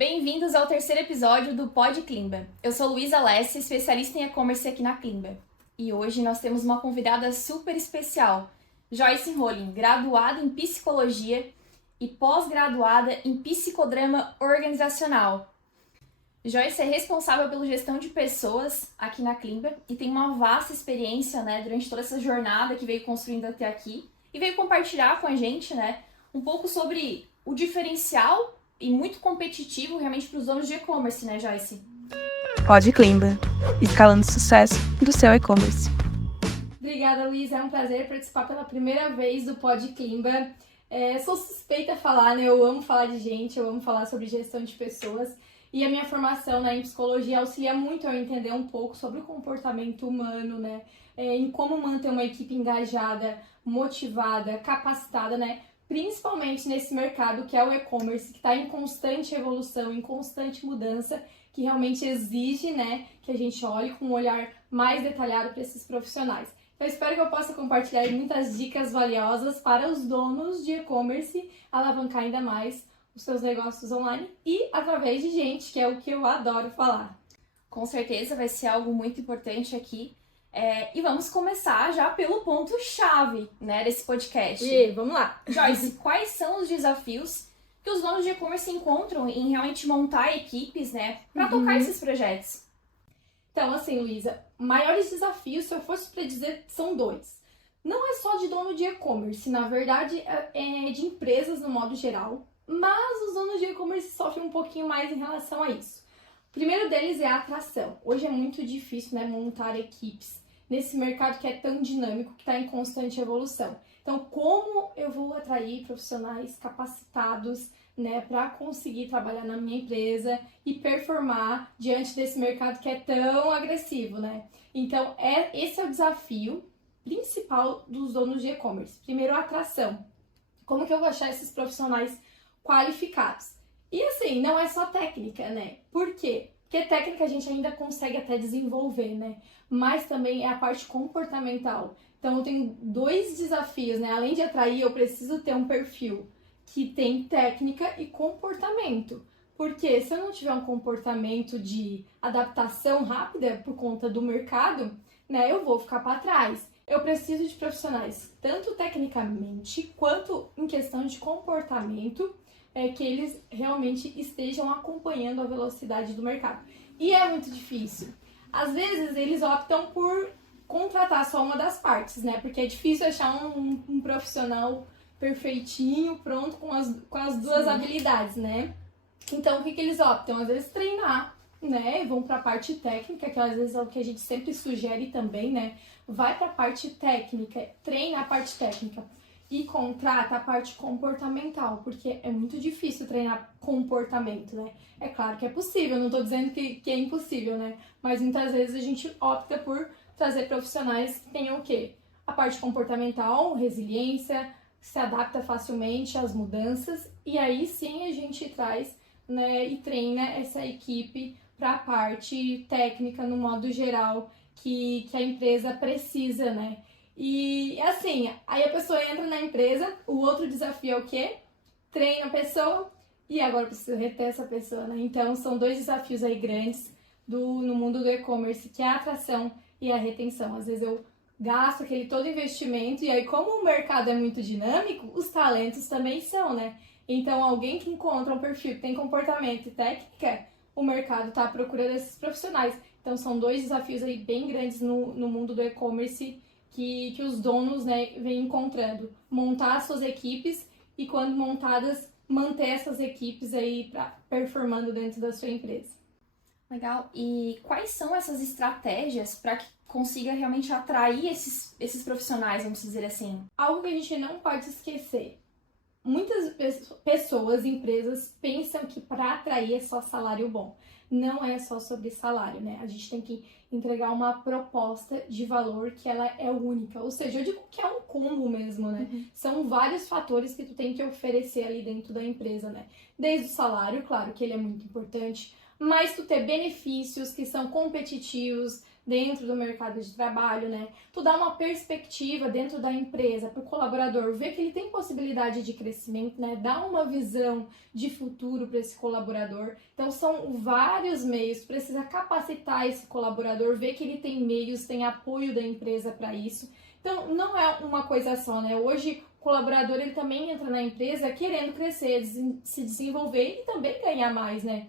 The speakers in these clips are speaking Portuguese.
Bem-vindos ao terceiro episódio do Pod Klimba. Eu sou Luísa Alessia, especialista em e-commerce aqui na Klimba. E hoje nós temos uma convidada super especial, Joyce Rolim, graduada em Psicologia e pós-graduada em Psicodrama Organizacional. Joyce é responsável pela gestão de pessoas aqui na Klimba e tem uma vasta experiência, durante toda essa jornada que veio construindo até aqui e veio compartilhar com a gente, um pouco sobre o diferencial e muito competitivo realmente para os donos de e-commerce, Joyce? Pod Klimba, escalando o sucesso do seu e-commerce. Obrigada, Luísa. É um prazer participar pela primeira vez do Pod Klimba. Sou suspeita a falar, Eu amo falar de gente, eu amo falar sobre gestão de pessoas. E a minha formação em psicologia auxilia muito a eu entender um pouco sobre o comportamento humano, em como manter uma equipe engajada, motivada, capacitada, principalmente nesse mercado que é o e-commerce, que está em constante evolução, em constante mudança, que realmente exige, que a gente olhe com um olhar mais detalhado para esses profissionais. Então, espero que eu possa compartilhar muitas dicas valiosas para os donos de e-commerce alavancar ainda mais os seus negócios online e através de gente, que é o que eu adoro falar. Com certeza vai ser algo muito importante aqui. E vamos começar já pelo ponto-chave, desse podcast. E vamos lá! Joyce, quais são os desafios que os donos de e-commerce encontram em realmente montar equipes, para tocar esses projetos? Então, assim, Luísa, maiores desafios, se eu fosse para dizer, são dois. Não é só de dono de e-commerce, na verdade é de empresas no modo geral, mas os donos de e-commerce sofrem um pouquinho mais em relação a isso. O primeiro deles é a atração. Hoje é muito difícil, montar equipes nesse mercado que é tão dinâmico, que está em constante evolução. Então, como eu vou atrair profissionais capacitados, para conseguir trabalhar na minha empresa e performar diante desse mercado que é tão agressivo, Então, esse é o desafio principal dos donos de e-commerce. Primeiro, a atração. Como que eu vou achar esses profissionais qualificados? E assim, não é só técnica, Por quê? Porque técnica a gente ainda consegue até desenvolver, Mas também é a parte comportamental. Então, eu tenho dois desafios, Além de atrair, eu preciso ter um perfil que tem técnica e comportamento. Porque se eu não tiver um comportamento de adaptação rápida por conta do mercado, eu vou ficar para trás. Eu preciso de profissionais, tanto tecnicamente quanto em questão de comportamento, que eles realmente estejam acompanhando a velocidade do mercado. E é muito difícil. Às vezes, eles optam por contratar só uma das partes, Porque é difícil achar um profissional perfeitinho, pronto, com as duas habilidades, Então, o que eles optam? Às vezes, treinar, Vão para a parte técnica, que às vezes é o que a gente sempre sugere também, Vai para a parte técnica, treina a parte técnica e contrata a parte comportamental, porque é muito difícil treinar comportamento, É claro que é possível, não estou dizendo que é impossível, Mas muitas vezes a gente opta por trazer profissionais que tenham o quê? A parte comportamental, resiliência, se adapta facilmente às mudanças, e aí sim a gente traz, e treina essa equipe para a parte técnica no modo geral que a empresa precisa, E assim, aí a pessoa entra na empresa, o outro desafio é o quê? Treina a pessoa e agora precisa reter essa pessoa, Então são dois desafios aí grandes no mundo do e-commerce, que é a atração e a retenção. Às vezes eu gasto aquele todo investimento e aí como o mercado é muito dinâmico, os talentos também são, Então alguém que encontra um perfil que tem comportamento e técnica, o mercado está à procura desses profissionais. Então são dois desafios aí bem grandes no mundo do e-commerce que os donos, vêm encontrando. Montar suas equipes e quando montadas, manter essas equipes aí performando dentro da sua empresa. Legal. E quais são essas estratégias para que consiga realmente atrair esses profissionais, vamos dizer assim? Algo que a gente não pode esquecer. Muitas pessoas, empresas, pensam que para atrair é só salário bom. Não é só sobre salário, A gente tem que entregar uma proposta de valor que ela é única. Ou seja, eu digo que é um combo mesmo, São vários fatores que tu tem que oferecer ali dentro da empresa, Desde o salário, claro que ele é muito importante, mas tu ter benefícios que são competitivos, dentro do mercado de trabalho, né? Tu dá uma perspectiva dentro da empresa para o colaborador ver que ele tem possibilidade de crescimento, né? Dá uma visão de futuro para esse colaborador. Então são vários meios, precisa capacitar esse colaborador, ver que ele tem meios, tem apoio da empresa para isso. Então não é uma coisa só, né? Hoje o colaborador ele também entra na empresa querendo crescer, se desenvolver e também ganhar mais, né?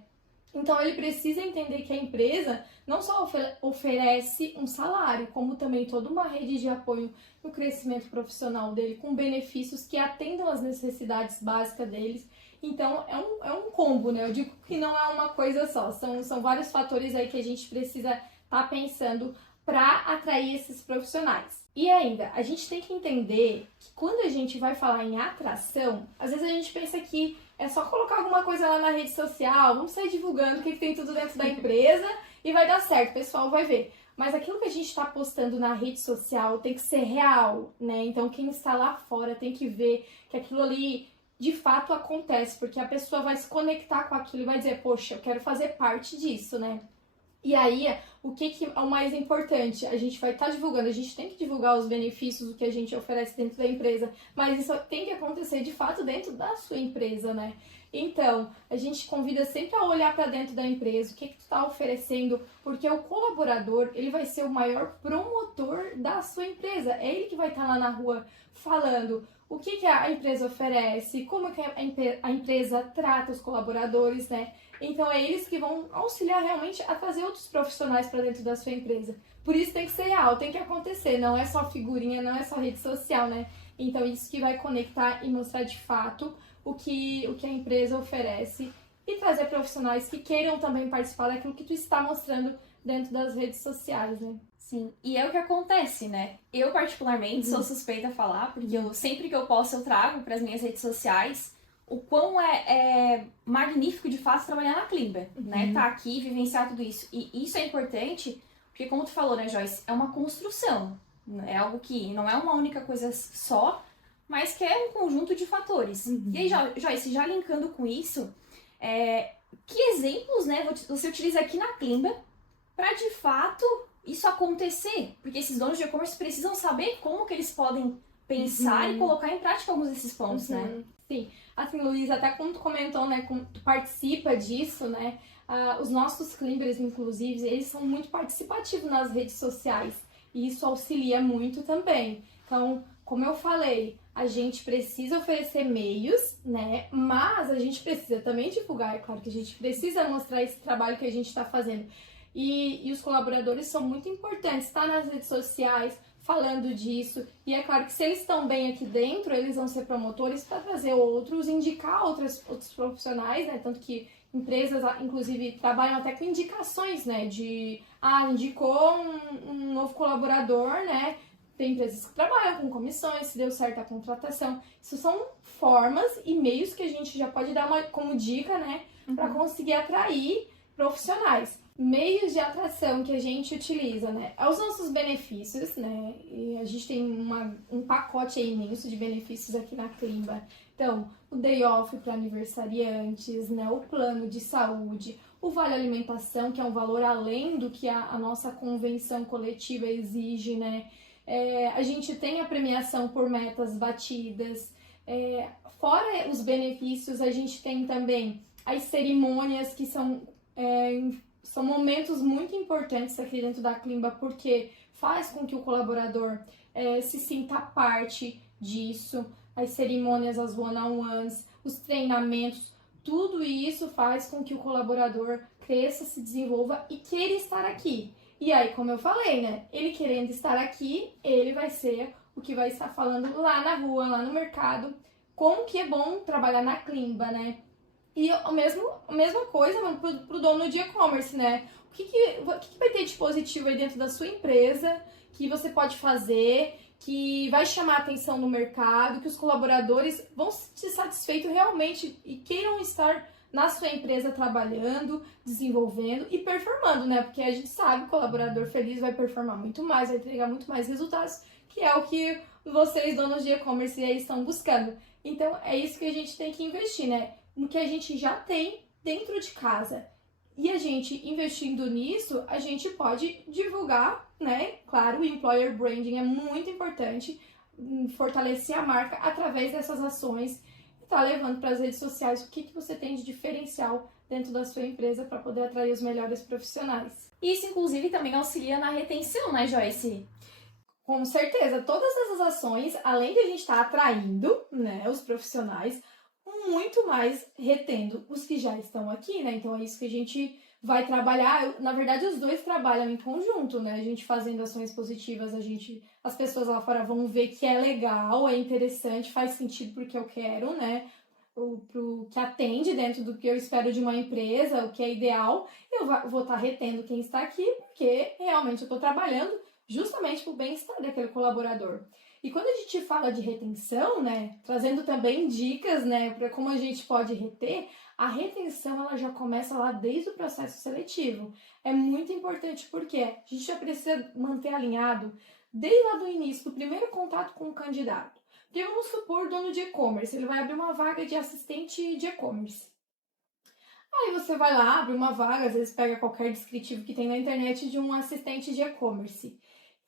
Então ele precisa entender que a empresa não só oferece um salário, como também toda uma rede de apoio no crescimento profissional dele, com benefícios que atendam às necessidades básicas deles. Então é um combo, né? Eu digo que não é uma coisa só, são vários fatores aí que a gente precisa estar pensando para atrair esses profissionais. E ainda, a gente tem que entender que quando a gente vai falar em atração, às vezes a gente pensa que é só colocar alguma coisa lá na rede social, vamos sair divulgando o que tem tudo dentro da empresa e vai dar certo, o pessoal vai ver. Mas aquilo que a gente está postando na rede social tem que ser real, né? Então quem está lá fora tem que ver que aquilo ali de fato acontece, porque a pessoa vai se conectar com aquilo e vai dizer, poxa, eu quero fazer parte disso, né? E aí, o que é o mais importante? A gente vai estar divulgando, a gente tem que divulgar os benefícios, o que a gente oferece dentro da empresa, mas isso tem que acontecer de fato dentro da sua empresa, né? Então, a gente convida sempre a olhar para dentro da empresa, o que tu está oferecendo, porque o colaborador, ele vai ser o maior promotor da sua empresa, é ele que vai estar lá na rua falando o que a empresa oferece, como que a empresa trata os colaboradores, né? Então é eles que vão auxiliar realmente a trazer outros profissionais para dentro da sua empresa. Por isso tem que ser real, tem que acontecer, não é só figurinha, não é só rede social, né? Então isso que vai conectar e mostrar de fato o que a empresa oferece e trazer profissionais que queiram também participar daquilo que tu está mostrando dentro das redes sociais, né? Sim, e é o que acontece, né? Eu particularmente sou suspeita a falar, porque sempre que eu posso eu trago para as minhas redes sociais o quão é magnífico de fato trabalhar na Klimber, né? Tá aqui, vivenciar tudo isso. E isso é importante, porque como tu falou, né, Joyce, é uma construção. É algo que não é uma única coisa só, mas que é um conjunto de fatores. E aí, Joyce, já linkando com isso, que exemplos, né, você utiliza aqui na Klimber para de fato isso acontecer? Porque esses donos de e-commerce precisam saber como que eles podem pensar e colocar em prática alguns desses pontos, né? Sim. Assim, Luísa, até como tu comentou, né, como tu participa disso, né, os nossos Klimbers, inclusive, eles são muito participativos nas redes sociais e isso auxilia muito também. Então, como eu falei, a gente precisa oferecer meios, né, mas a gente precisa também divulgar, é claro que a gente precisa mostrar esse trabalho que a gente está fazendo. E os colaboradores são muito importantes, estar nas redes sociais, falando disso, e é claro que se eles estão bem aqui dentro, eles vão ser promotores para trazer outros, indicar outros profissionais, né, tanto que empresas, inclusive, trabalham até com indicações, né, indicou um novo colaborador, né, tem empresas que trabalham com comissões, se deu certo a contratação, isso são formas e meios que a gente já pode dar como dica, né, para conseguir atrair profissionais. Meios de atração que a gente utiliza, né? Os nossos benefícios, né? E a gente tem um pacote imenso de benefícios aqui na Klimber. Então, o day off para aniversariantes, né? O plano de saúde, o vale alimentação, que é um valor além do que a nossa convenção coletiva exige, né? A gente tem a premiação por metas batidas. Fora os benefícios, a gente tem também as cerimônias que são momentos muito importantes aqui dentro da Klimber, porque faz com que o colaborador se sinta parte disso, as cerimônias, as one-on-ones, os treinamentos, tudo isso faz com que o colaborador cresça, se desenvolva e queira estar aqui. E aí, como eu falei, né, ele querendo estar aqui, ele vai ser o que vai estar falando lá na rua, lá no mercado, como que é bom trabalhar na Klimber, né? E a mesma coisa, mano, pro dono de e-commerce, né? O que vai ter de positivo aí dentro da sua empresa que você pode fazer, que vai chamar a atenção no mercado, que os colaboradores vão se satisfeitos realmente e queiram estar na sua empresa trabalhando, desenvolvendo e performando, né? Porque a gente sabe que o colaborador feliz vai performar muito mais, vai entregar muito mais resultados, que é o que vocês, donos de e-commerce, aí estão buscando. Então, é isso que a gente tem que investir, né? No que a gente já tem dentro de casa. E a gente investindo nisso, a gente pode divulgar, né? Claro, o employer branding é muito importante, fortalecer a marca através dessas ações e tá levando para as redes sociais o que você tem de diferencial dentro da sua empresa para poder atrair os melhores profissionais. Isso, inclusive, também auxilia na retenção, né, Joyce? Com certeza, todas essas ações, além de a gente estar atraindo, né, os profissionais, muito mais retendo os que já estão aqui, né? Então é isso que a gente vai trabalhar. Na verdade, os dois trabalham em conjunto, né? A gente fazendo ações positivas, as pessoas lá fora vão ver que é legal, é interessante, faz sentido porque eu quero, né? Pro que atende dentro do que eu espero de uma empresa, o que é ideal, eu vou estar retendo quem está aqui, porque realmente eu estou trabalhando justamente para o bem-estar daquele colaborador. E quando a gente fala de retenção, né, trazendo também dicas, né, para como a gente pode reter, a retenção ela já começa lá desde o processo seletivo. É muito importante porque a gente já precisa manter alinhado desde lá do início, do primeiro contato com o candidato. Porque vamos supor, dono de e-commerce, ele vai abrir uma vaga de assistente de e-commerce. Aí você vai lá, abre uma vaga, às vezes pega qualquer descritivo que tem na internet de um assistente de e-commerce.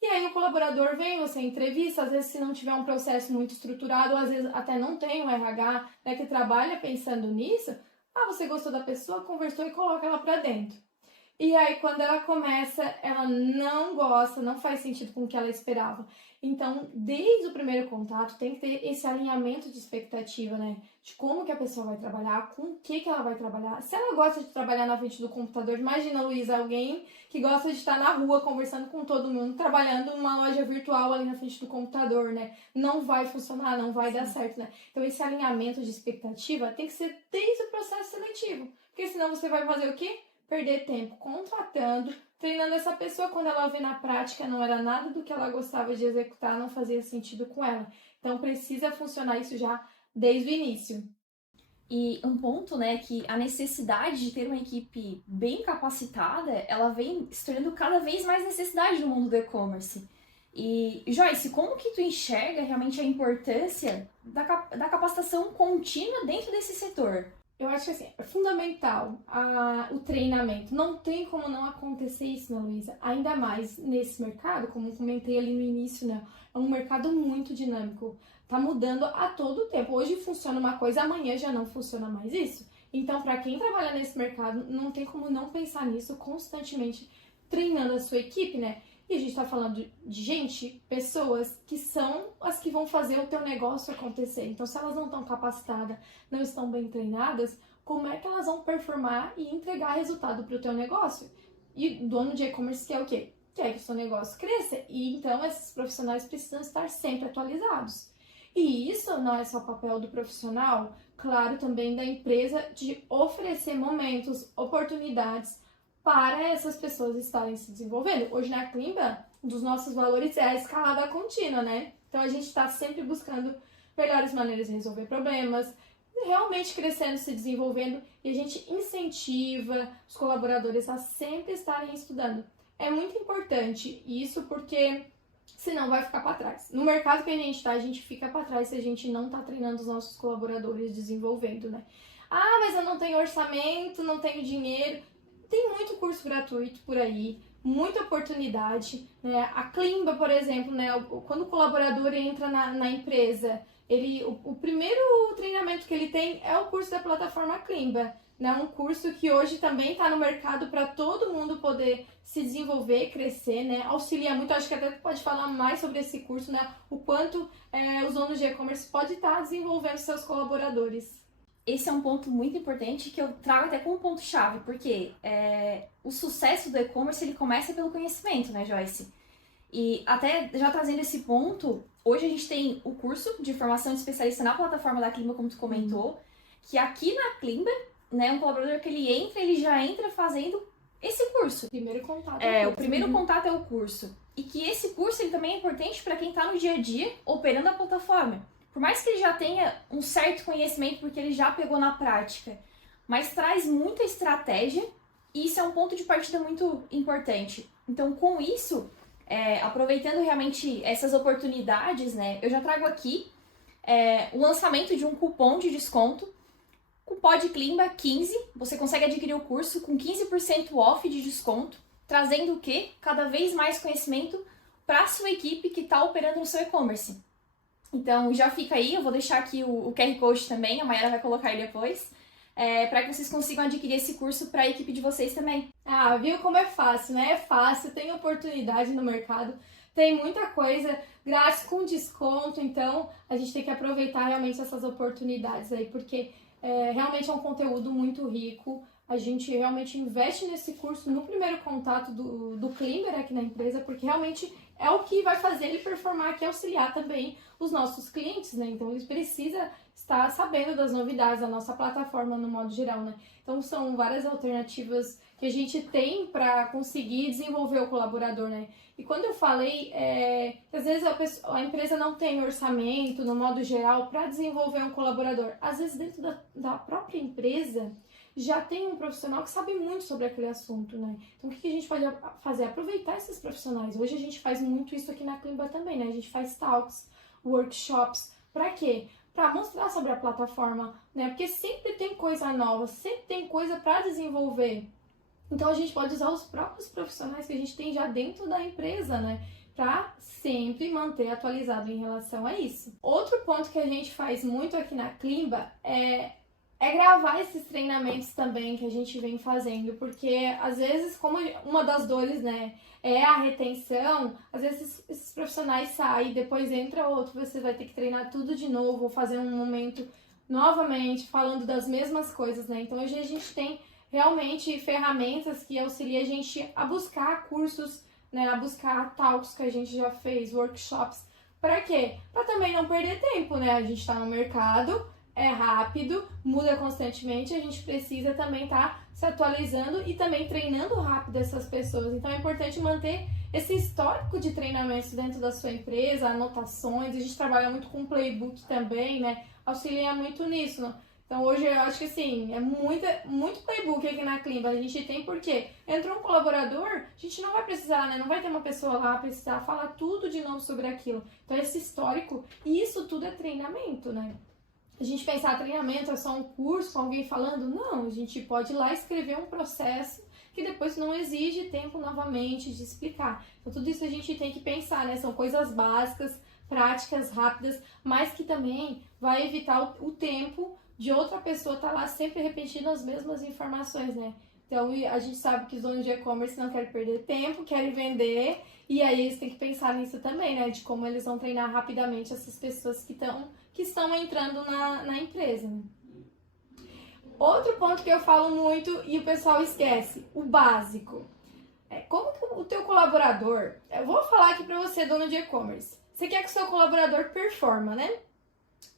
E aí o colaborador vem, você entrevista, às vezes se não tiver um processo muito estruturado, às vezes até não tem um RH, né, que trabalha pensando nisso, você gostou da pessoa, conversou e coloca ela pra dentro. E aí quando ela começa, ela não gosta, não faz sentido com o que ela esperava. Então, desde o primeiro contato, tem que ter esse alinhamento de expectativa, né? De como que a pessoa vai trabalhar, com o que ela vai trabalhar. Se ela gosta de trabalhar na frente do computador, imagina, Luísa, alguém que gosta de estar na rua conversando com todo mundo, trabalhando numa loja virtual ali na frente do computador, né? Não vai funcionar, não vai dar certo, né? Então, esse alinhamento de expectativa tem que ser desde o processo seletivo. Porque senão você vai fazer o quê? Perder tempo contratando, treinando essa pessoa, quando ela vê na prática não era nada do que ela gostava de executar, não fazia sentido com ela. Então precisa funcionar isso já desde o início. E um ponto, né, que a necessidade de ter uma equipe bem capacitada, ela vem se tornando cada vez mais necessidade no mundo do e-commerce. E, Joyce, como que tu enxerga realmente a importância da capacitação contínua dentro desse setor? Eu acho que assim, é fundamental o treinamento. Não tem como não acontecer isso, né, Luísa? Ainda mais nesse mercado, como comentei ali no início, né? É um mercado muito dinâmico. Tá mudando a todo tempo. Hoje funciona uma coisa, amanhã já não funciona mais isso. Então, para quem trabalha nesse mercado, não tem como não pensar nisso constantemente, treinando a sua equipe, né? E a gente tá falando de gente, pessoas que são as que vão fazer o teu negócio acontecer. Então, se elas não estão capacitadas, não estão bem treinadas, como é que elas vão performar e entregar resultado para o teu negócio? E o dono de e-commerce quer o quê? Quer que o seu negócio cresça. E então, esses profissionais precisam estar sempre atualizados. E isso não é só papel do profissional, claro, também da empresa de oferecer momentos, oportunidades para essas pessoas estarem se desenvolvendo. Hoje na Klimba, um dos nossos valores é a escalada contínua, né? Então a gente está sempre buscando melhores maneiras de resolver problemas, realmente crescendo, se desenvolvendo, e a gente incentiva os colaboradores a sempre estarem estudando. É muito importante isso porque senão vai ficar para trás. No mercado que a gente está, a gente fica para trás se a gente não está treinando os nossos colaboradores, desenvolvendo, né? Mas eu não tenho orçamento, não tenho dinheiro. Tem muito curso gratuito por aí, muita oportunidade, né? A Klimba, por exemplo, né? Quando o colaborador entra na empresa, o primeiro treinamento que ele tem é o curso da plataforma Klimba, né? Um curso que hoje também está no mercado para todo mundo poder se desenvolver, crescer, né? Auxilia muito, acho que até pode falar mais sobre esse curso, né? O quanto os donos de e-commerce podem estar desenvolvendo seus colaboradores. Esse é um ponto muito importante que eu trago até como ponto-chave, porque o sucesso do e-commerce ele começa pelo conhecimento, né, Joyce? E até já trazendo esse ponto, hoje a gente tem o curso de formação de especialista na plataforma da Klimba, como tu comentou, que aqui na Klimba, né, um colaborador que ele já entra fazendo esse curso. Primeiro contato. O primeiro contato é o curso. E que esse curso ele também é importante para quem está no dia a dia operando a plataforma. Por mais que ele já tenha um certo conhecimento, porque ele já pegou na prática, mas traz muita estratégia e isso é um ponto de partida muito importante. Então, com isso, aproveitando realmente essas oportunidades, né, eu já trago aqui o lançamento de um cupom de desconto Com o Podclimba 15, você consegue adquirir o curso com 15% off de desconto, trazendo o quê? Cada vez mais conhecimento para a sua equipe que está operando no seu e-commerce. Então já fica aí, eu vou deixar aqui o QR Code também, a Mayara vai colocar ele depois, para que vocês consigam adquirir esse curso para a equipe de vocês também. Ah, viu como é fácil, né? É fácil, tem oportunidade no mercado, tem muita coisa grátis com desconto, então a gente tem que aproveitar realmente essas oportunidades aí, porque realmente é um conteúdo muito rico. A gente realmente investe nesse curso no primeiro contato do Climber aqui na empresa, porque realmente é o que vai fazer ele performar aqui, auxiliar também os nossos clientes, né? Então eles precisam estar sabendo das novidades da nossa plataforma no modo geral, né? Então são várias alternativas que a gente tem para conseguir desenvolver o colaborador, né? E quando eu falei que às vezes a empresa não tem orçamento no modo geral para desenvolver um colaborador, às vezes dentro da própria empresa já tem um profissional que sabe muito sobre aquele assunto, né? Então, o que a gente pode fazer? Aproveitar esses profissionais. Hoje a gente faz muito isso aqui na Climba também, né? A gente faz talks, workshops. Pra quê? Pra mostrar sobre a plataforma, né? Porque sempre tem coisa nova, sempre tem coisa pra desenvolver. Então, a gente pode usar os próprios profissionais que a gente tem já dentro da empresa, né? Pra sempre manter atualizado em relação a isso. Outro ponto que a gente faz muito aqui na Climba é gravar esses treinamentos também que a gente vem fazendo, porque às vezes, como uma das dores, né, é a retenção, às vezes esses profissionais saem, depois entra outro, você vai ter que treinar tudo de novo, fazer um momento novamente, falando das mesmas coisas, né? Então hoje a gente tem realmente ferramentas que auxiliam a gente a buscar cursos, né, a buscar talks que a gente já fez, workshops. Para quê? Para também não perder tempo, né? A gente está no mercado, é rápido, muda constantemente, a gente precisa também estar se atualizando e também treinando rápido essas pessoas. Então é importante manter esse histórico de treinamentos dentro da sua empresa, anotações, a gente trabalha muito com playbook também, né? Auxilia muito nisso, né? Então hoje eu acho que assim, é muito playbook aqui na Climba, a gente tem porque entrou um colaborador, a gente não vai precisar, né? Não vai ter uma pessoa lá precisar falar tudo de novo sobre aquilo. Então esse histórico, e isso tudo é treinamento, né? A gente pensar treinamento é só um curso, alguém falando, não, a gente pode ir lá escrever um processo que depois não exige tempo novamente de explicar. Então tudo isso a gente tem que pensar, né? São coisas básicas, práticas, rápidas, mas que também vai evitar o tempo de outra pessoa estar lá sempre repetindo as mesmas informações, né? Então a gente sabe que os donos de e-commerce não querem perder tempo, querem vender, e aí eles têm que pensar nisso também, né? De como eles vão treinar rapidamente essas pessoas que estão entrando na empresa. Outro ponto que eu falo muito e o pessoal esquece, o básico. Como que o teu colaborador, eu vou falar aqui pra você, dono de e-commerce, você quer que o seu colaborador performa, né?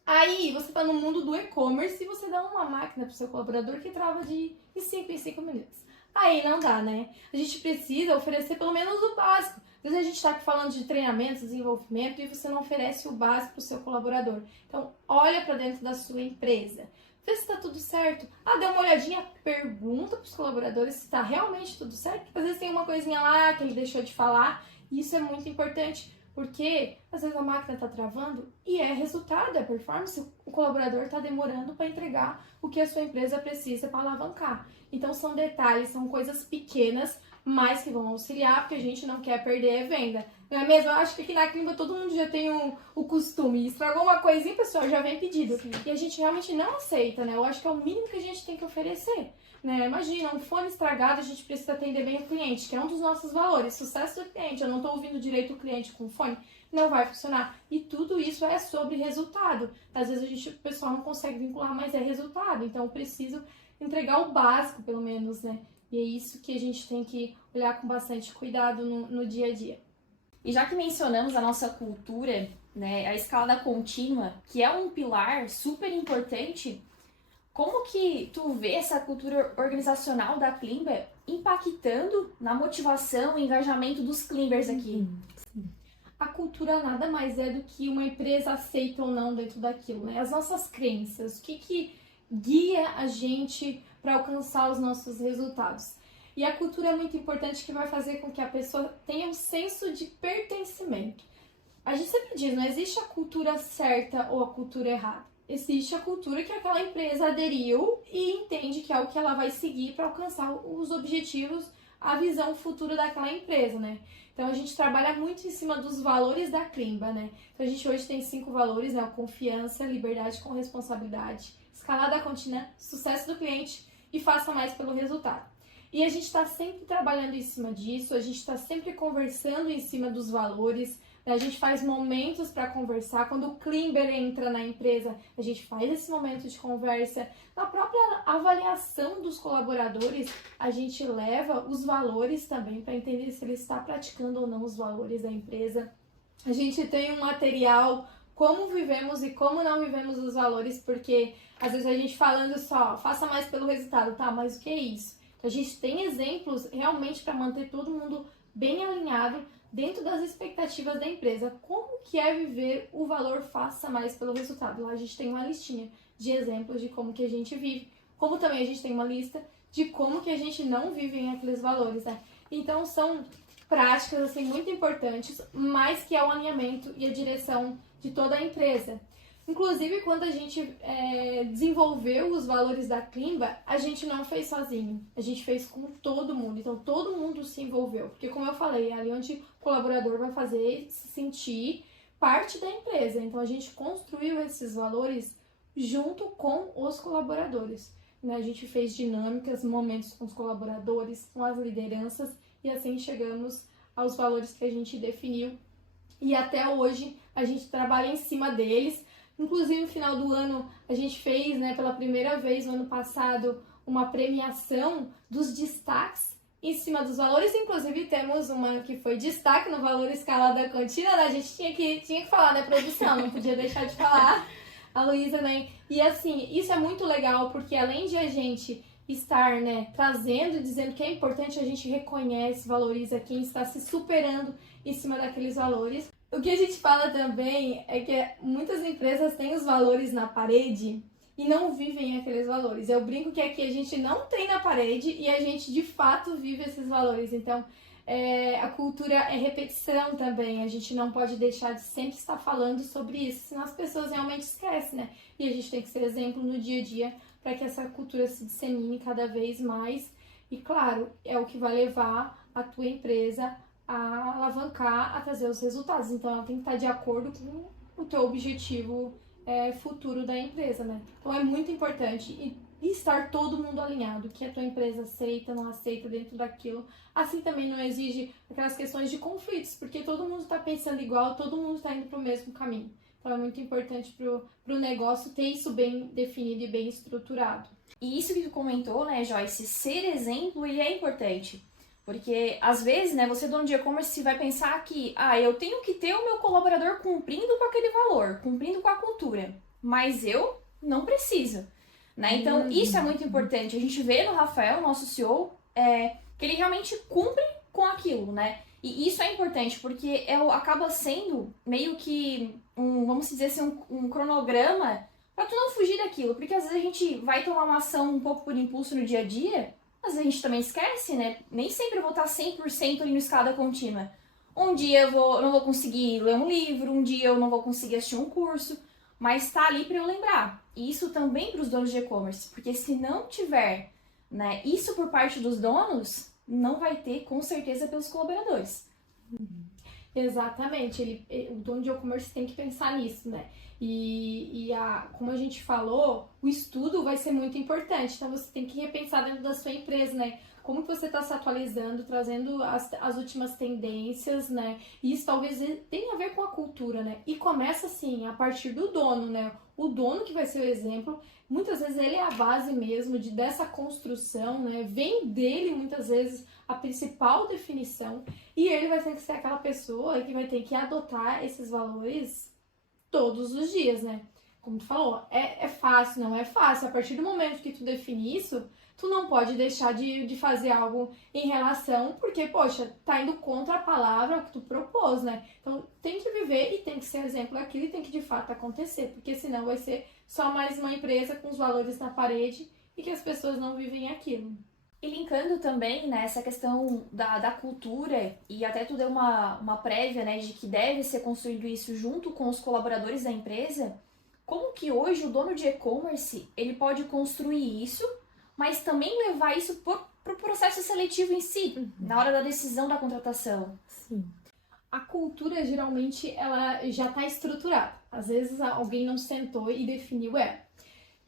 Aí você tá no mundo do e-commerce e você dá uma máquina pro seu colaborador que trava de 5 em 5 minutos. Aí não dá, né? A gente precisa oferecer pelo menos o básico. Às vezes a gente está aqui falando de treinamento, desenvolvimento e você não oferece o básico para o seu colaborador. Então, olha para dentro da sua empresa. Vê se está tudo certo. Dê uma olhadinha, pergunta para os colaboradores se está realmente tudo certo. Porque às vezes tem uma coisinha lá que ele deixou de falar. E isso é muito importante, porque às vezes a máquina está travando e é resultado, é performance. O colaborador está demorando para entregar o que a sua empresa precisa para alavancar. Então, são detalhes, são coisas pequenas, mas que vão auxiliar, porque a gente não quer perder a venda. Não é mesmo? Eu acho que aqui na Climba todo mundo já tem o costume. Estragou uma coisinha, pessoal, já vem pedido. Sim. E a gente realmente não aceita, né? Eu acho que é o mínimo que a gente tem que oferecer. Né? Imagina, um fone estragado, a gente precisa atender bem o cliente, que é um dos nossos valores. Sucesso do cliente. Eu não estou ouvindo direito o cliente com o fone, não vai funcionar. E tudo isso é sobre resultado. Às vezes o pessoal não consegue vincular, mas é resultado. Então eu preciso entregar o básico, pelo menos, né? E é isso que a gente tem que olhar com bastante cuidado no dia a dia. E já que mencionamos a nossa cultura, né, a escalada contínua, que é um pilar super importante, como que tu vê essa cultura organizacional da Climber impactando na motivação e engajamento dos Climbers aqui? A cultura nada mais é do que uma empresa aceita ou não dentro daquilo, né? As nossas crenças, o que guia a gente para alcançar os nossos resultados. E a cultura é muito importante, que vai fazer com que a pessoa tenha um senso de pertencimento. A gente sempre diz, não existe a cultura certa ou a cultura errada. existe a cultura que aquela empresa aderiu e entende que é o que ela vai seguir para alcançar os objetivos, a visão futura daquela empresa, né? Então a gente trabalha muito em cima dos valores da Climba, né? Então a gente hoje tem 5 valores, né? Confiança, liberdade com responsabilidade, escalada contínua, sucesso do cliente e faça mais pelo resultado. E a gente está sempre trabalhando em cima disso, a gente está sempre conversando em cima dos valores, né? A gente faz momentos para conversar. Quando o Climber entra na empresa, a gente faz esse momento de conversa. Na própria avaliação dos colaboradores, a gente leva os valores também para entender se ele está praticando ou não os valores da empresa. A gente tem um material como vivemos e como não vivemos os valores, porque às vezes a gente falando só, faça mais pelo resultado, tá? Mas o que é isso? Então, a gente tem exemplos realmente para manter todo mundo bem alinhado dentro das expectativas da empresa. Como que é viver o valor faça mais pelo resultado? Lá a gente tem uma listinha de exemplos de como que a gente vive, como também a gente tem uma lista de como que a gente não vive em aqueles valores, né? Então, são práticas, assim, muito importantes, mas que é o alinhamento e a direção de toda a empresa. Inclusive, quando a gente desenvolveu os valores da Climba, a gente não fez sozinho, a gente fez com todo mundo. Então, todo mundo se envolveu, porque como eu falei, é ali onde o colaborador vai fazer se sentir parte da empresa. Então, a gente construiu esses valores junto com os colaboradores, né? A gente fez dinâmicas, momentos com os colaboradores, com as lideranças, e assim chegamos aos valores que a gente definiu. E até hoje, a gente trabalha em cima deles. Inclusive, no final do ano, a gente fez, né, pela primeira vez no ano passado, uma premiação dos destaques em cima dos valores. Inclusive, temos uma que foi destaque no valor escalada contínua, né? A gente tinha que falar, né, produção, não podia deixar de falar. A Luísa, né? E assim, isso é muito legal, porque além de a gente estar, né, trazendo e dizendo que é importante, a gente reconhece, valoriza quem está se superando em cima daqueles valores. O que a gente fala também é que muitas empresas têm os valores na parede e não vivem aqueles valores. Eu brinco que aqui a gente não tem na parede e a gente de fato vive esses valores. Então, a cultura é repetição também. A gente não pode deixar de sempre estar falando sobre isso, senão as pessoas realmente esquecem, né? E a gente tem que ser exemplo no dia a dia para que essa cultura se dissemine cada vez mais. E claro, é o que vai levar a tua empresa a alavancar, a trazer os resultados. Então, ela tem que estar de acordo com o teu objetivo futuro da empresa, né? Então, é muito importante e estar todo mundo alinhado, que a tua empresa aceita, não aceita dentro daquilo. Assim também não exige aquelas questões de conflitos, porque todo mundo está pensando igual, todo mundo está indo para o mesmo caminho. Então, é muito importante para o negócio ter isso bem definido e bem estruturado. E isso que tu comentou, né, Joyce, ser exemplo, ele é importante. Porque, às vezes, né, você dono de e-commerce vai pensar que, eu tenho que ter o meu colaborador cumprindo com aquele valor, cumprindo com a cultura, mas eu não preciso, né? Então, isso é muito importante. A gente vê no Rafael, nosso CEO, que ele realmente cumpre com aquilo, né? E isso é importante, porque acaba sendo meio que, vamos dizer assim, um cronograma para tu não fugir daquilo. Porque, às vezes, a gente vai tomar uma ação um pouco por impulso no dia a dia, mas a gente também esquece, né? Nem sempre eu vou estar 100% ali no escada contínua. Um dia eu não vou conseguir ler um livro, um dia eu não vou conseguir assistir um curso, mas tá ali para eu lembrar. E isso também para os donos de e-commerce, porque se não tiver, né, isso por parte dos donos, não vai ter com certeza pelos colaboradores. Exatamente, o dono de e-commerce tem que pensar nisso, né? Como a gente falou, o estudo vai ser muito importante, então você tem que repensar dentro da sua empresa, né? Como que você está se atualizando, trazendo as últimas tendências, né? E isso talvez tenha a ver com a cultura, né? E começa assim, a partir do dono, né? O dono que vai ser o exemplo, muitas vezes ele é a base mesmo dessa construção, né? Vem dele, muitas vezes, a principal definição, e ele vai ter que ser aquela pessoa que vai ter que adotar esses valores todos os dias, né? Como tu falou, é fácil, não é fácil. A partir do momento que tu define isso, tu não pode deixar de fazer algo em relação, porque, poxa, tá indo contra a palavra que tu propôs, né? Então, tem que viver e tem que ser exemplo daquilo e tem que, de fato, acontecer, porque senão vai ser só mais uma empresa com os valores na parede e que as pessoas não vivem aquilo. E linkando também, né, essa questão da cultura, e até tu deu uma prévia, né, de que deve ser construído isso junto com os colaboradores da empresa, como que hoje o dono de e-commerce, ele pode construir isso, mas também levar isso para o processo seletivo em si, na hora da decisão da contratação. Sim. A cultura, geralmente, ela já está estruturada. Às vezes, alguém não sentou e definiu ela.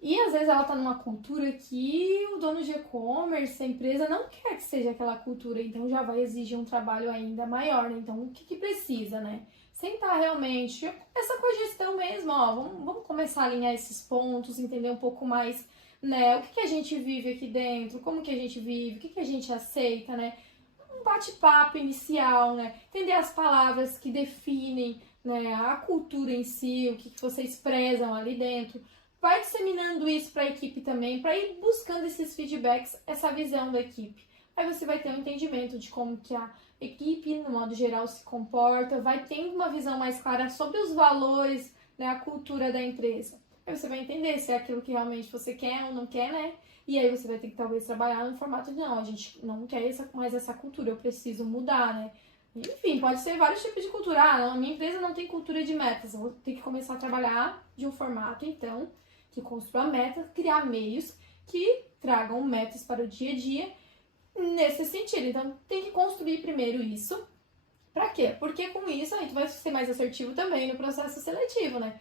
E, às vezes, ela está numa cultura que o dono de e-commerce, a empresa, não quer que seja aquela cultura. Então, já vai exigir um trabalho ainda maior, né? Então, o que precisa, né? Sentar realmente, começar com a gestão mesmo, ó. Vamos começar a alinhar esses pontos, entender um pouco mais, né? O que a gente vive aqui dentro, como que a gente vive, o que a gente aceita, né? Um bate-papo inicial, né? Entender as palavras que definem, né, a cultura em si, o que vocês prezam ali dentro. Vai disseminando isso para a equipe também, para ir buscando esses feedbacks, essa visão da equipe. Aí você vai ter um entendimento de como que a equipe, no modo geral, se comporta, vai tendo uma visão mais clara sobre os valores, né, a cultura da empresa. Aí você vai entender se é aquilo que realmente você quer ou não quer, né? E aí você vai ter que talvez trabalhar no formato de não, a gente não quer mais essa cultura, eu preciso mudar, né? Enfim, pode ser vários tipos de cultura. Ah, não, a minha empresa não tem cultura de metas, eu vou ter que começar a trabalhar de um formato, então, que construa metas, criar meios que tragam metas para o dia a dia nesse sentido. Então, tem que construir primeiro isso. Pra quê? Porque com isso aí tu vai ser mais assertivo também no processo seletivo, né?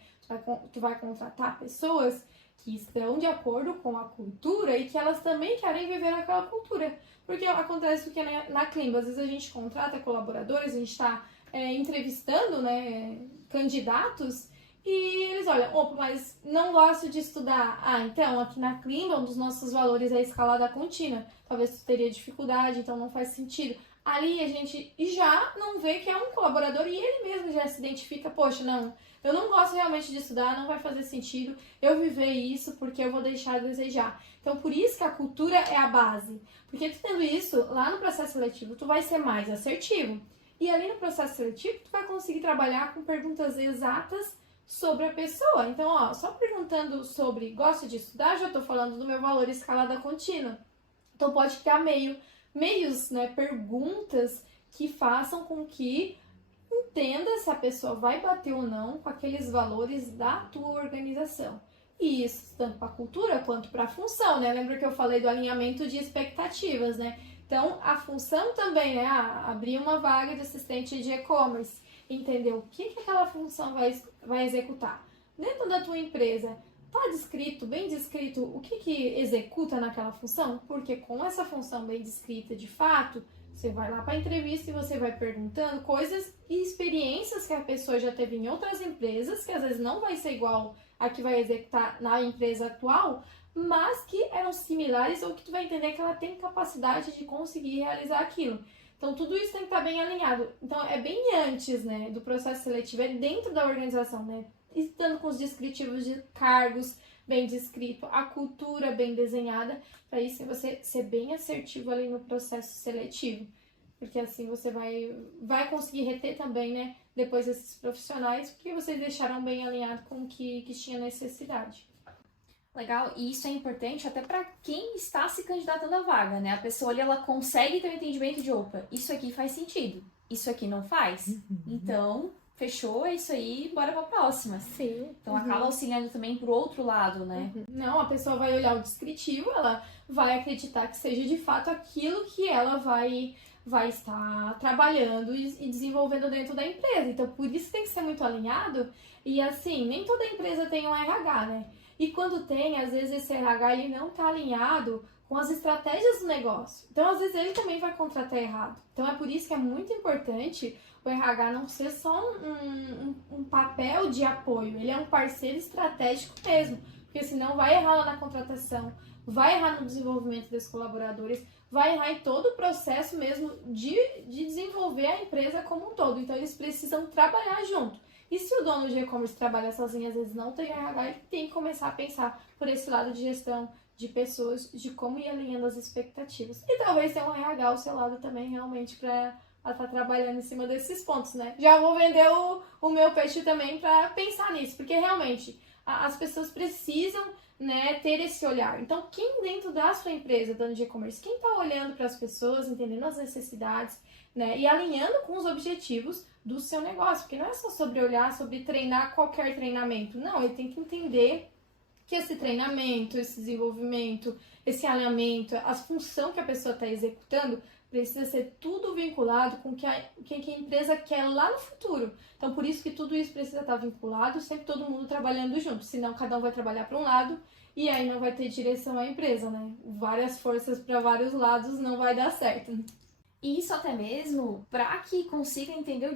Tu vai contratar pessoas que estão de acordo com a cultura e que elas também querem viver naquela cultura. Porque acontece que na Klimba, às vezes a gente contrata colaboradores, a gente está entrevistando, né, candidatos e eles olham, opa, mas não gosto de estudar. Ah, então aqui na Klimba, um dos nossos valores é a escalada contínua. Talvez tu teria dificuldade, então não faz sentido. Ali a gente já não vê que é um colaborador e ele mesmo já se identifica, poxa, não, eu não gosto realmente de estudar, não vai fazer sentido eu viver isso porque eu vou deixar a desejar. Então, por isso que a cultura é a base. Porque tu tendo isso, lá no processo seletivo, tu vai ser mais assertivo. E ali no processo seletivo, tu vai conseguir trabalhar com perguntas exatas sobre a pessoa. Então, ó, só perguntando sobre gosta de estudar, já tô falando do meu valor escalada contínua. Então, pode criar meios, né, perguntas que façam com que entenda se a pessoa vai bater ou não com aqueles valores da tua organização. E isso tanto para a cultura quanto para a função, né? Lembra que eu falei do alinhamento de expectativas, né? Então, a função também, né? Abrir uma vaga de assistente de e-commerce, entender o que aquela função vai executar. Dentro da tua empresa, tá descrito, bem descrito, o que executa naquela função? Porque com essa função bem descrita de fato, você vai lá para a entrevista e você vai perguntando coisas e experiências que a pessoa já teve em outras empresas, que às vezes não vai ser igual a que vai executar na empresa atual, mas que eram similares ou que tu vai entender que ela tem capacidade de conseguir realizar aquilo. Então, tudo isso tem que estar bem alinhado. Então, é bem antes, né, do processo seletivo, é dentro da organização, né? Estando com os descritivos de cargos bem descrito, a cultura bem desenhada, para isso você ser bem assertivo ali no processo seletivo. Porque assim você vai conseguir reter também, né, depois esses profissionais, porque vocês deixaram bem alinhado com o que tinha necessidade. Legal, e isso é importante até para quem está se candidatando à vaga, né? A pessoa ali, ela consegue ter um entendimento de, opa, isso aqui faz sentido, isso aqui não faz. Então, fechou, é isso aí, bora pra próxima. Sim. Então acaba auxiliando também pro outro lado, né? Não, a pessoa vai olhar o descritivo, ela vai acreditar que seja de fato aquilo que ela vai estar trabalhando e desenvolvendo dentro da empresa. Então, por isso tem que ser muito alinhado. E assim, nem toda empresa tem um RH, né? E quando tem, às vezes esse RH ele não tá alinhado com as estratégias do negócio. Então, às vezes ele também vai contratar errado. Então, é por isso que é muito importante o RH não ser só um papel de apoio, ele é um parceiro estratégico mesmo, porque senão vai errar lá na contratação, vai errar no desenvolvimento dos colaboradores, vai errar em todo o processo mesmo de desenvolver a empresa como um todo. Então, eles precisam trabalhar junto. E se o dono de e-commerce trabalha sozinho, às vezes não tem RH, ele tem que começar a pensar por esse lado de gestão de pessoas, de como ir alinhando as expectativas. E talvez ter um RH ao seu lado também, realmente, para estar trabalhando em cima desses pontos, né? Já vou vender o meu peixe também para pensar nisso, porque realmente as pessoas precisam né, ter esse olhar. Então, quem dentro da sua empresa, dono de e-commerce, quem está olhando para as pessoas, entendendo as necessidades, né, e alinhando com os objetivos do seu negócio, porque não é só sobre olhar, sobre treinar qualquer treinamento, não, ele tem que entender que esse treinamento, esse desenvolvimento, esse alinhamento, a função que a pessoa está executando, precisa ser tudo vinculado com o que a empresa quer lá no futuro. Então, por isso que tudo isso precisa estar vinculado, sempre todo mundo trabalhando junto, senão cada um vai trabalhar para um lado e aí não vai ter direção à empresa, né? Várias forças para vários lados não vai dar certo. E isso até mesmo para que consiga entender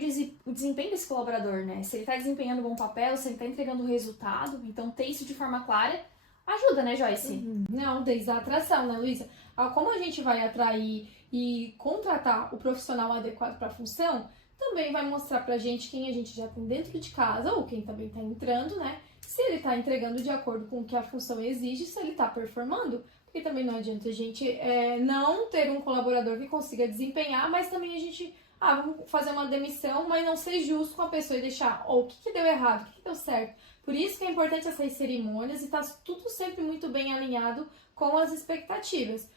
o desempenho desse colaborador, né? Se ele está desempenhando um bom papel, se ele está entregando o resultado, então ter isso de forma clara ajuda, né, Joyce? Não, desde a atração, né, Luísa? Como a gente vai atrair e contratar o profissional adequado para a função, também vai mostrar pra gente quem a gente já tem dentro de casa ou quem também está entrando, né? Se ele está entregando de acordo com o que a função exige, se ele está performando. Porque também não adianta a gente não ter um colaborador que consiga desempenhar, mas também a gente, vamos fazer uma demissão, mas não ser justo com a pessoa e deixar, o que deu errado, o que deu certo. Por isso que é importante essas cerimônias e tá tudo sempre muito bem alinhado com as expectativas.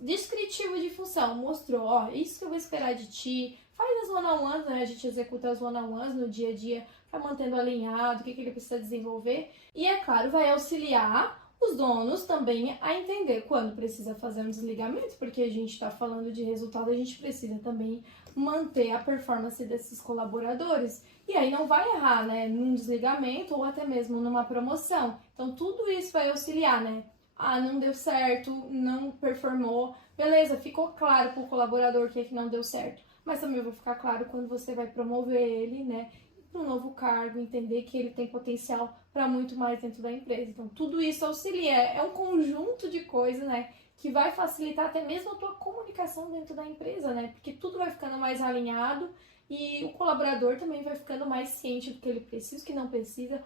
Descritivo de função, mostrou, isso que eu vou esperar de ti, faz as one-on-ones, né? A gente executa as one-on-ones no dia a dia, vai mantendo alinhado, o que ele precisa desenvolver. E, é claro, vai auxiliar os donos também a entender quando precisa fazer um desligamento, porque a gente está falando de resultado, a gente precisa também manter a performance desses colaboradores. E aí não vai errar, né, num desligamento ou até mesmo numa promoção. Então tudo isso vai auxiliar, né? Não deu certo, não performou, beleza, ficou claro para o colaborador que não deu certo. Mas também vai ficar claro quando você vai promover ele, né, para um novo cargo, entender que ele tem potencial para muito mais dentro da empresa. Então, tudo isso auxilia. É um conjunto de coisas, né, que vai facilitar até mesmo a tua comunicação dentro da empresa, né, porque tudo vai ficando mais alinhado e o colaborador também vai ficando mais ciente do que ele precisa, o que não precisa,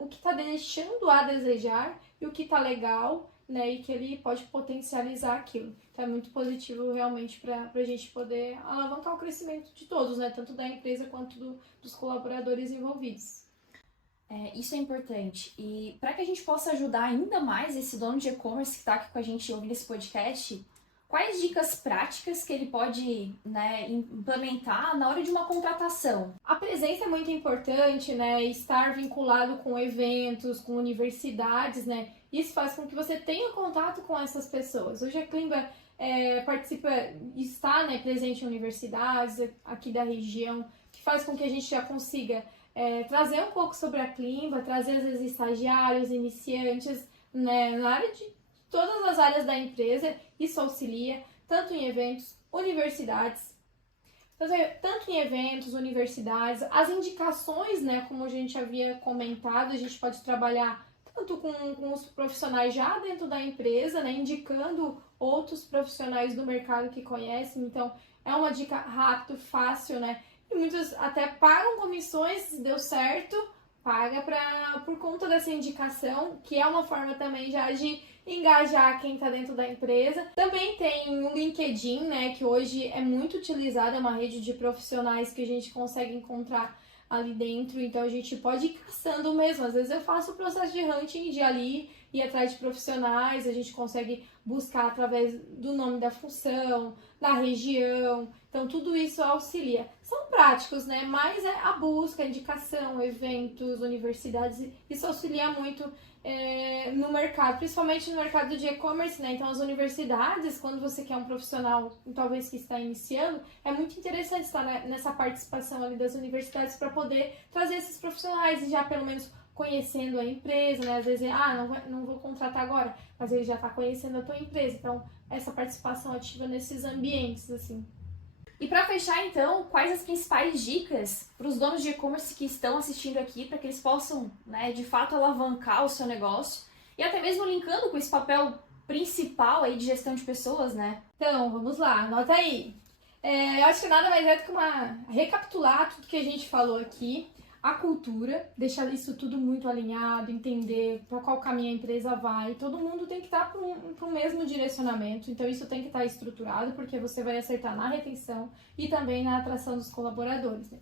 o que tá deixando a desejar e o que tá legal, né, e que ele pode potencializar aquilo. Então é muito positivo realmente para a gente poder alavancar o crescimento de todos, né, tanto da empresa quanto dos colaboradores envolvidos. Isso é importante. E para que a gente possa ajudar ainda mais esse dono de e-commerce que está aqui com a gente ouvindo esse podcast, quais dicas práticas que ele pode, né, implementar na hora de uma contratação? A presença é muito importante, né? Estar vinculado com eventos, com universidades, né? Isso faz com que você tenha contato com essas pessoas. Hoje a Klimba está, né, presente em universidades aqui da região, que faz com que a gente já consiga trazer um pouco sobre a Klimba, trazer às vezes estagiários, iniciantes, né, na área de todas as áreas da empresa. Isso auxilia tanto em eventos, universidades, as indicações, né, como a gente havia comentado, a gente pode trabalhar tanto com os profissionais já dentro da empresa, né, indicando outros profissionais do mercado que conhecem. Então, é uma dica rápida, fácil, né, e muitos até pagam comissões, se deu certo, paga por conta dessa indicação, que é uma forma também já de engajar quem está dentro da empresa. Também tem o LinkedIn, né, que hoje é muito utilizado, é uma rede de profissionais que a gente consegue encontrar ali dentro, então a gente pode ir caçando mesmo. Às vezes eu faço o processo de hunting, de ali ir atrás de profissionais, a gente consegue buscar através do nome da função, da região, então tudo isso auxilia. São práticos, né, mas é a busca, a indicação, eventos, universidades, isso auxilia muito no mercado, principalmente no mercado de e-commerce, né? Então as universidades, quando você quer um profissional, talvez que está iniciando, é muito interessante estar nessa participação ali das universidades para poder trazer esses profissionais e já pelo menos conhecendo a empresa, né? Às vezes, não vou contratar agora, mas ele já está conhecendo a tua empresa. Então, essa participação ativa nesses ambientes, assim. E para fechar, então, quais as principais dicas para os donos de e-commerce que estão assistindo aqui, para que eles possam, né, de fato, alavancar o seu negócio e até mesmo linkando com esse papel principal aí de gestão de pessoas, né? Então, vamos lá, anota aí. Eu acho que nada mais é do que recapitular tudo que a gente falou aqui. A cultura, deixar isso tudo muito alinhado, entender para qual caminho a empresa vai. Todo mundo tem que estar para o mesmo direcionamento, então isso tem que estar estruturado, porque você vai acertar na retenção e também na atração dos colaboradores, né?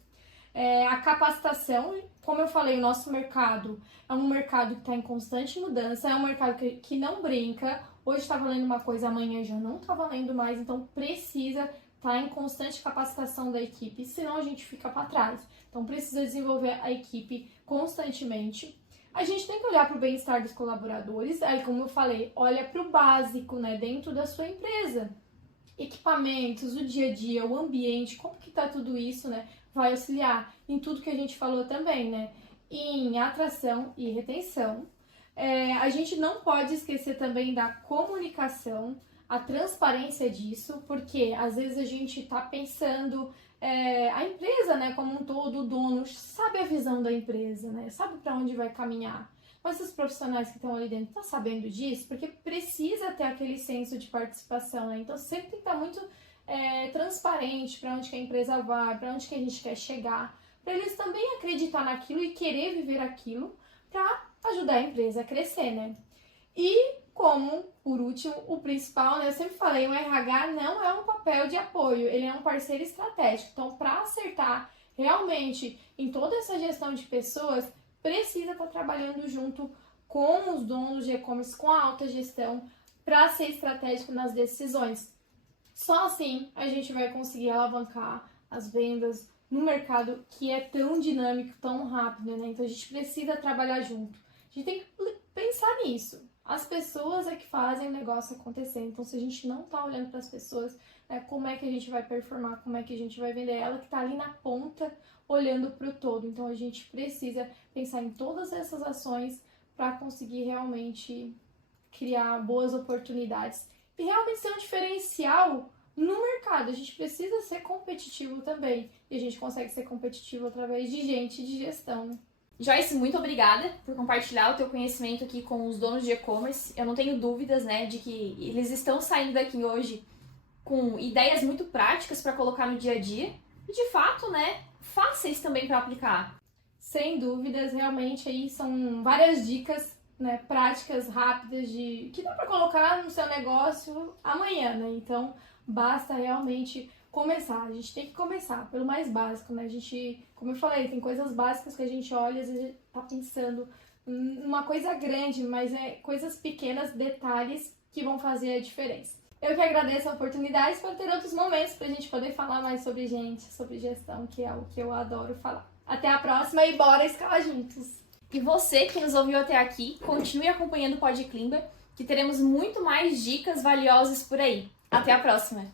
A capacitação, como eu falei, o nosso mercado é um mercado que está em constante mudança, é um mercado que não brinca. Hoje está valendo uma coisa, amanhã já não está valendo mais, então precisa estar em constante capacitação da equipe, senão a gente fica para trás. Então precisa desenvolver a equipe constantemente. A gente tem que olhar para o bem-estar dos colaboradores, aí como eu falei, olha para o básico, né, dentro da sua empresa. Equipamentos, o dia a dia, o ambiente, como que tá tudo isso, né, vai auxiliar em tudo que a gente falou também, né, em atração e retenção. A gente não pode esquecer também da comunicação, a transparência disso, porque às vezes a gente tá pensando, a empresa, né, como um todo, o dono sabe a visão da empresa, né, sabe para onde vai caminhar. Mas os profissionais que estão ali dentro estão sabendo disso, porque precisa ter aquele senso de participação, né? Então sempre tem que estar muito transparente para onde que a empresa vai, para onde que a gente quer chegar, para eles também acreditar naquilo e querer viver aquilo para ajudar a empresa a crescer, né? E como, por último, o principal, né? Eu sempre falei, o RH não é um papel de apoio, ele é um parceiro estratégico. Então, para acertar realmente em toda essa gestão de pessoas, precisa estar trabalhando junto com os donos de e-commerce, com a alta gestão, para ser estratégico nas decisões. Só assim a gente vai conseguir alavancar as vendas no mercado que é tão dinâmico, tão rápido, né? Então a gente precisa trabalhar junto. A gente tem que pensar nisso. As pessoas é que fazem o negócio acontecer. Então se a gente não está olhando para as pessoas, né, como é que a gente vai performar, como é que a gente vai vender? Ela que está ali na ponta, olhando para o todo. Então a gente precisa pensar em todas essas ações para conseguir realmente criar boas oportunidades e realmente ser um diferencial no mercado. A gente precisa ser competitivo também, e a gente consegue ser competitivo através de gente de gestão, né? Joyce, muito obrigada por compartilhar o teu conhecimento aqui com os donos de e-commerce. Eu não tenho dúvidas, né, de que eles estão saindo daqui hoje com ideias muito práticas para colocar no dia a dia e, de fato, né, fáceis também para aplicar. Sem dúvidas, realmente aí são várias dicas, né, práticas, rápidas, que dá para colocar no seu negócio amanhã, né? Então, basta realmente começar. A gente tem que começar pelo mais básico, né? A gente, como eu falei, tem coisas básicas que a gente olha, às vezes tá pensando numa coisa grande, mas coisas pequenas, detalhes que vão fazer a diferença. Eu que agradeço a oportunidade, espero ter outros momentos pra gente poder falar mais sobre gente, sobre gestão, que é o que eu adoro falar. Até a próxima e bora escalar juntos! E você que nos ouviu até aqui, continue acompanhando o Pod Climber, que teremos muito mais dicas valiosas por aí. Até a próxima!